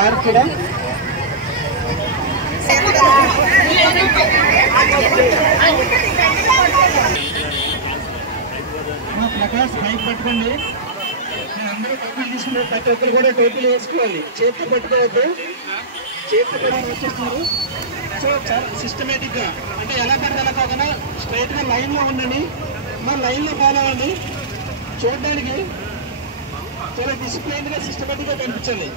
మార్చడం ప్రకాష్ బైక్ పట్టుకోండి. అందరూ టోపీలు తీసుకున్నారు. ప్రతి ఒక్కరు కూడా టోపీలు వేసుకోవాలి. చేతితో పట్టుకోవద్దు. చేతితో కూడా వచ్చేస్తున్నారు. సో చాలా సిస్టమేటిక్గా అంటే ఎలా పడితే అలా కాకుండా స్ట్రైట్గా లైన్లో ఉండండి. మా లైన్లో ఫాలో అవ్వండి. చూడడానికి చాలా డిసిప్లైన్గా సిస్టమేటిక్గా కనిపించండి.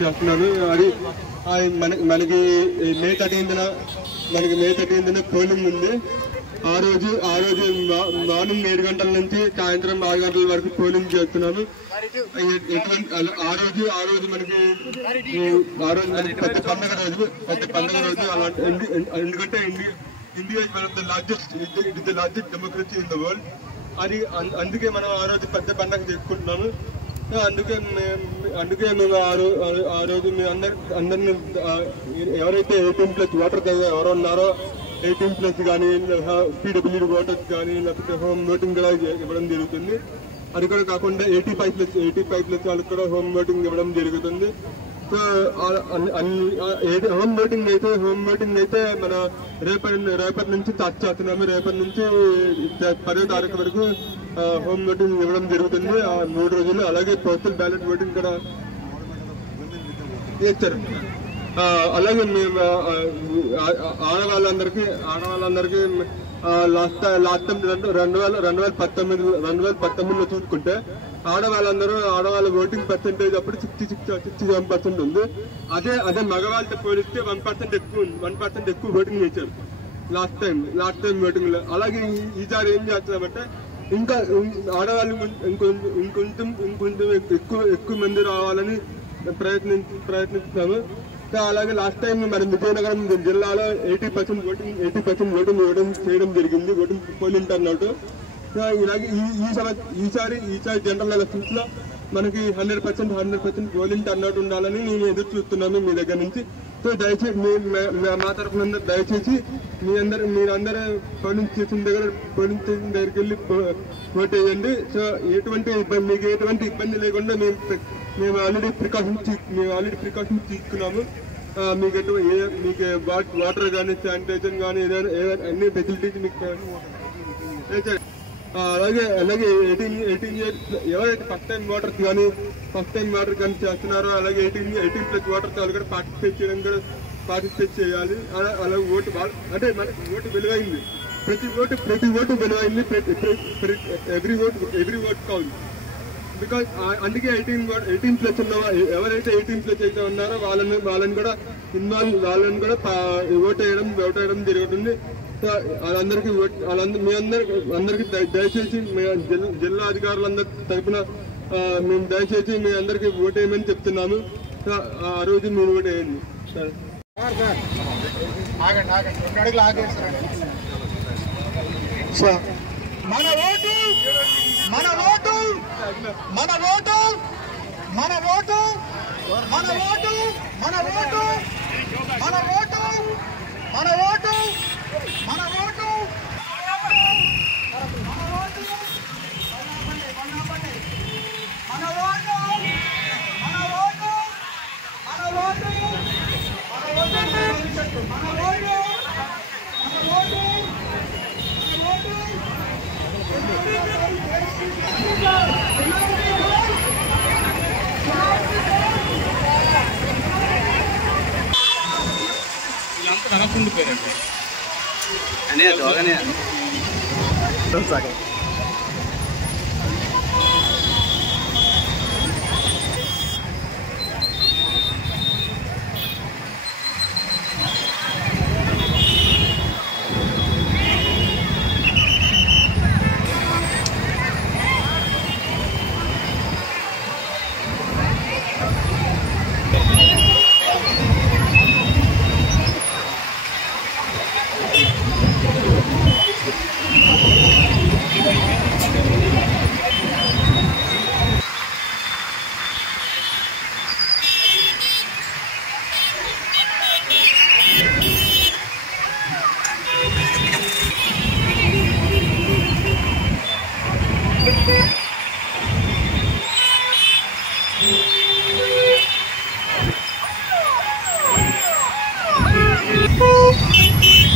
చేస్తున్నాను. అది మనకి మే 13న పోలింగ్ ఉంది. ఆ రోజు మార్నింగ్ 7 గంటల నుంచి సాయంత్రం 6 గంటల వరకు పోలింగ్ చేస్తున్నాను. ఆ రోజు మనకి పెద్ద పండుగ రోజు అలాంటి. ఎందుకంటే India is one of the largest democracy in the world. అది అందుకే మనం ఆ రోజు పెద్ద పండుగ చేసుకుంటున్నాము. అందుకే మేము ఆ రోజు మీ అందరిని ఎవరైతే 18+ ఓటర్ ఎవరు ఉన్నారో 18+ కానీ PWD ఓటర్స్ కానీ లేకపోతే హోమ్ ఓటింగ్ కూడా ఇవ్వడం జరుగుతుంది. అది కూడా కాకుండా 85+ వాళ్ళకి కూడా హోమ్ ఓటింగ్ ఇవ్వడం జరుగుతుంది. సో హోమ్ ఓటింగ్ అయితే మన రేపటి నుంచి స్టార్ట్ చేస్తున్నాము. రేపటి నుంచి 10వ తారీఖు వరకు హోమ్ ఓటింగ్ ఇవ్వడం జరుగుతుంది. 3 రోజులు. అలాగే పోస్టల్ బ్యాలెట్ ఓటింగ్ కూడా చేస్తారు. అలాగే మేము ఆడవాళ్ళందరికీ లాస్ట్ టైం 2019లో చూసుకుంటే ఆడవాళ్ళ ఓటింగ్ పర్సెంటేజ్ అప్పుడు 67% ఉంది. అదే మగవాళ్ళతో పోలిస్తే 1% ఎక్కువ ఓటింగ్ చేశారు లాస్ట్ టైం ఓటింగ్ లో. అలాగే ఈసారి ఏం చేస్తున్నామంటే ఇంకా ఆడవాళ్ళు ఇంకొంచెం ఎక్కువ మంది రావాలని ప్రయత్నిస్తున్నాము. అలాగే లాస్ట్ టైం మన విజయనగరం జిల్లాలో 80% ఓటింగ్ చేయడం జరిగింది. Polling turnout. ఇలాగే ఈసారి జనరల్ ఎలక్షన్స్ లో మనకి 100% పోలింగ్ టర్న్అవుట్ ఉండాలని మేము ఎదురు చూస్తున్నాము మీ దగ్గర నుంచి. సో దయచేసి మా తరఫున దయచేసి మీరందరూ పోలింగ్ స్టేషన్ దగ్గరికి వెళ్ళి ఓట్ వేయండి. సో మీకు ఎటువంటి ఇబ్బంది లేకుండా మేము ఆల్రెడీ ప్రికాషన్స్ తీసుకున్నాము. మీకు వాటర్ కానీ శానిటైజర్ కానీ అన్ని ఫెసిలిటీస్ మీకు. అలాగే 18 ఇయర్స్ ఎవరైతే ఫస్ట్ టైం వాటర్స్ కానీ చేస్తున్నారో అలాగే 18+ వాటర్స్ వాళ్ళు కూడా పార్టిసిపేట్ చేయాలి. అలా ఓటు అంటే మనకి ఓటు విలువైంది. ప్రతి ఓటు విలువైంది. Every vote count. బికాజ్ అందుకే 18+ ఉన్న ఎవరైతే 18+ అయితే ఉన్నారో వాళ్ళని కూడా ఓట్ వేయడం జరుగుతుంది. అందరికీ దయచేసి జిల్లా అధికారులందరి తరఫున మేము దయచేసి మీ అందరికీ ఓటు వేయమని చెప్తున్నాము. ఆ రోజు మీరు ఓటు వేయండి. మన ఓటు మన ఓటు మన ఓటు మన ఓటు మన ఓటు మన ఓటు మన ఓటు మన ఓటు మన ఓటు అనే దోగనే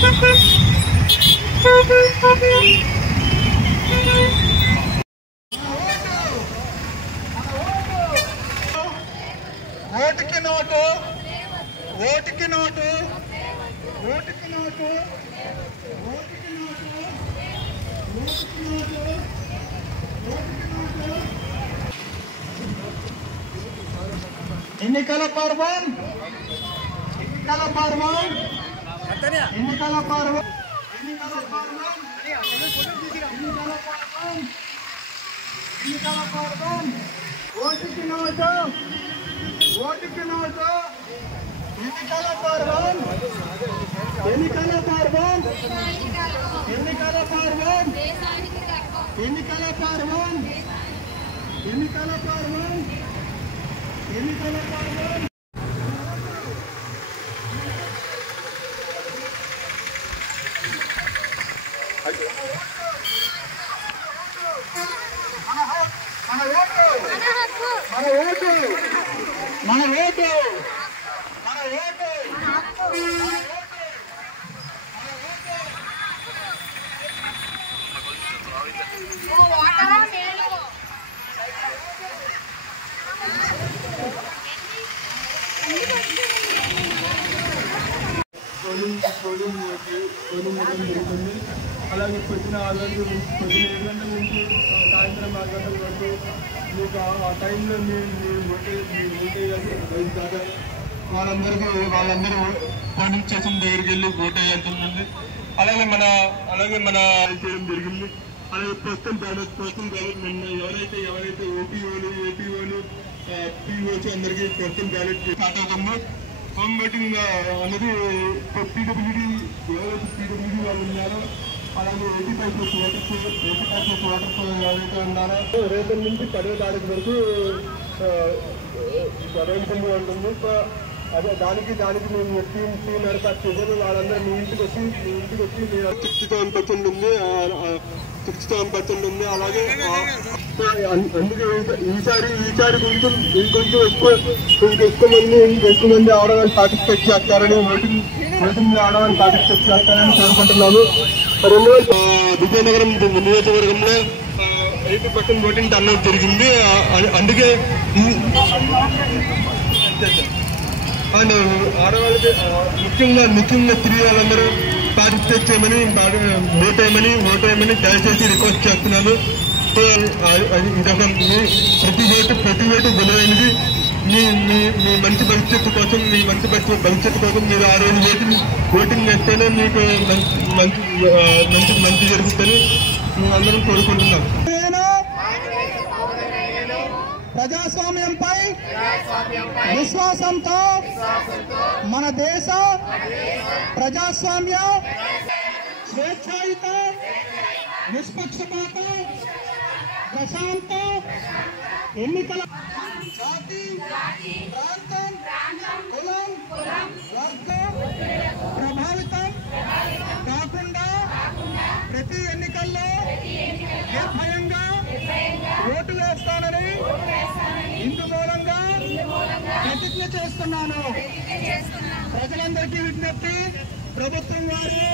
ఓటుకి నోటు, ఓటుకి నోటు, ఓటుకి నోటు, ఓటుకి నోటు, ఓటుకి నోటు, ఓటుకి నోటు. ఎన్నికల పర్వం, ఎన్నికల పర్వం, ఎన్నికల పర్వం, ఎన్నికల పర్వం, ఎన్నికల పర్వం, ఎన్నికల పర్వం. ఓటుకి నోటు, ఓటుకి నోటు, ఎన్నికల పర్వం, ఎన్నికల పర్వం, ఎన్నికల పర్వం, ఎన్నికల పర్వం, ఎన్నికల పర్వం, ఎన్నికల పర్వం. మన ఓటు, మన ఓటు, మన ఓటు, మన ఓటు, జరుగుతుంది. అలాగే పొద్దున 6 గంటల నుంచి, పొద్దున 7 గంటల నుంచి సాయంత్రం 6 గంటల వరకు మీకు ఆ టైంలో మీరు ఓటేయాల్సి కాదు. వాళ్ళందరూ పోలింగ్ స్టేషన్ దగ్గరికి వెళ్ళి ఓటేయాల్సింది. అలాగే మన చేయడం జరిగింది. అలాగే పోస్టల్ బ్యాలెట్ నిన్న ఎవరైతే ఓపీఓలు పీఓస్ అందరికీ పోస్టల్ బ్యాలెట్ స్టార్ట్ అవుతుంది. హోమ్ ఓటింగ్ అనేది పీడబ్ల్యూడీ ఎవరైతే పీడబ్ల్యూడీ వాళ్ళు ఉన్నారో, అలాగే 85+ ఓటర్స్ ఎవరైతే ఉన్నారో రేపటి నుంచి 10వ తారీఖు వరకు అవైలబుల్గా ఉంటుంది. అదే దానికి మేము టీం ఏర్పాటు చేశారు. వాళ్ళందరూ మీ ఇంటికి వచ్చి 67% ఉంది, 67% ఉంది. అలాగే అందుకే ఈసారి ఇంకొంచెం ఎక్కువ మంది ఆడవాళ్ళు పార్టిసిపేట్ చేస్తారని, ఓటింగ్ ఆడవాళ్ళు పార్టిసిపేట్ చేస్తారని కోరుకుంటున్నాను. 2000 విజయనగరం నియోజకవర్గంలో 80% ఓటింగ్ టర్నౌట్ జరిగింది. అందుకే అండ్ ఆడవాళ్ళకి ముఖ్యంగా స్త్రీ వాళ్ళందరూ పార్టిసిపేట్ చేయమని, ఓటేయమని దయచేసి రిక్వెస్ట్ చేస్తున్నాను. సో ఇదొక ప్రతి ఓటు విలువైనది. మీ మంచి భవిష్యత్తు కోసం మీరు ఆ రోజు ఓటింగ్ చేస్తేనే మీకు మంచి జరుగుతుందని మేమందరం కోరుకుంటున్నాం. ప్రజాస్వామ్యంపై విశ్వాసంతో మన దేశ ప్రజాస్వామ్య స్వేచ్ఛాయుత, నిష్పక్షపాత, ప్రశాంత ఎన్నికల జాతి, ప్రాంతం, కులం, వర్గం ప్రభావితం కాకుండా ప్రతి ఎన్నికల్లో నిర్భయంగా ఓటు వేస్తానని ఇందు మూలంగా ప్రతిజ్ఞ చేస్తున్నాను. ప్రజలందరికీ విజ్ఞప్తి, ప్రభుత్వం వారు